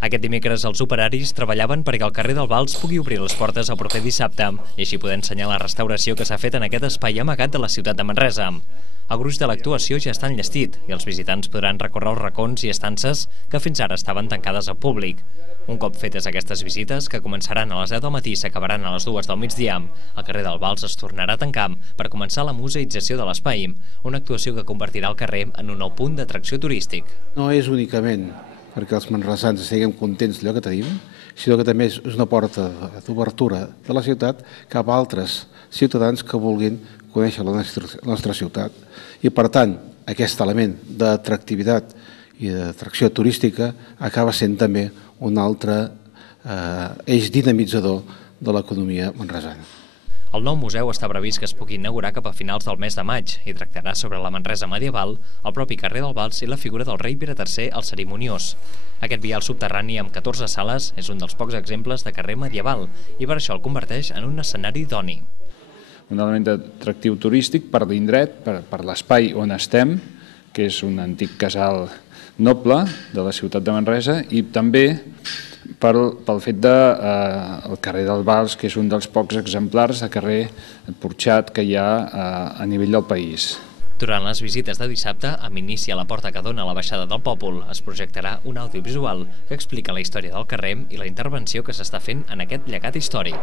Aquest dimecres els operaris treballaven perquè el carrer del Vals pugui obrir les portes el proper dissabte i així poder ensenyar la restauració que s'ha fet en aquest espai amagat de la ciutat de Manresa. El gruix de l'actuació ja està enllestit i els visitants podran recórrer els racons i estances que fins ara estaven tancades al públic. Un cop fetes aquestes visites, que començaran a les 10 del matí i s'acabaran a les 2 del migdia, el carrer del Vals es tornarà a tancar per començar la museïtzació de l'espai, una actuació que convertirà el carrer en un nou punt d'atracció turístic. No és únicament perquè els manresans estiguem contents d'allò que tenim, sinó que també és una porta d'obertura de la ciutat cap a altres ciutadans que vulguin conèixer la nostra ciutat. I per tant, aquest element d'atractivitat i d'atracció turística acaba sent també un altre eix dinamitzador de l'economia manresana. El nou museu està previst que es pugui inaugurar cap a finals del mes de maig i tractarà sobre la Manresa medieval, el propi carrer del Vals i la figura del rei Pere III el Cerimoniós. Aquest vial subterrani amb 14 sales és un dels pocs exemples de carrer medieval i per això el converteix en un escenari idoni. Un element atractiu turístic per l'indret, per l'espai on estem, que és un antic casal noble de la ciutat de Manresa, i també pel fet del carrer del Vals, que és un dels pocs exemplars de carrer porxat que hi ha a nivell del país. Durant les visites de dissabte, amb inici a la porta que dona a la baixada del Pòpol, es projectarà un audiovisual que explica la història del carrer i la intervenció que s'està fent en aquest llegat històric.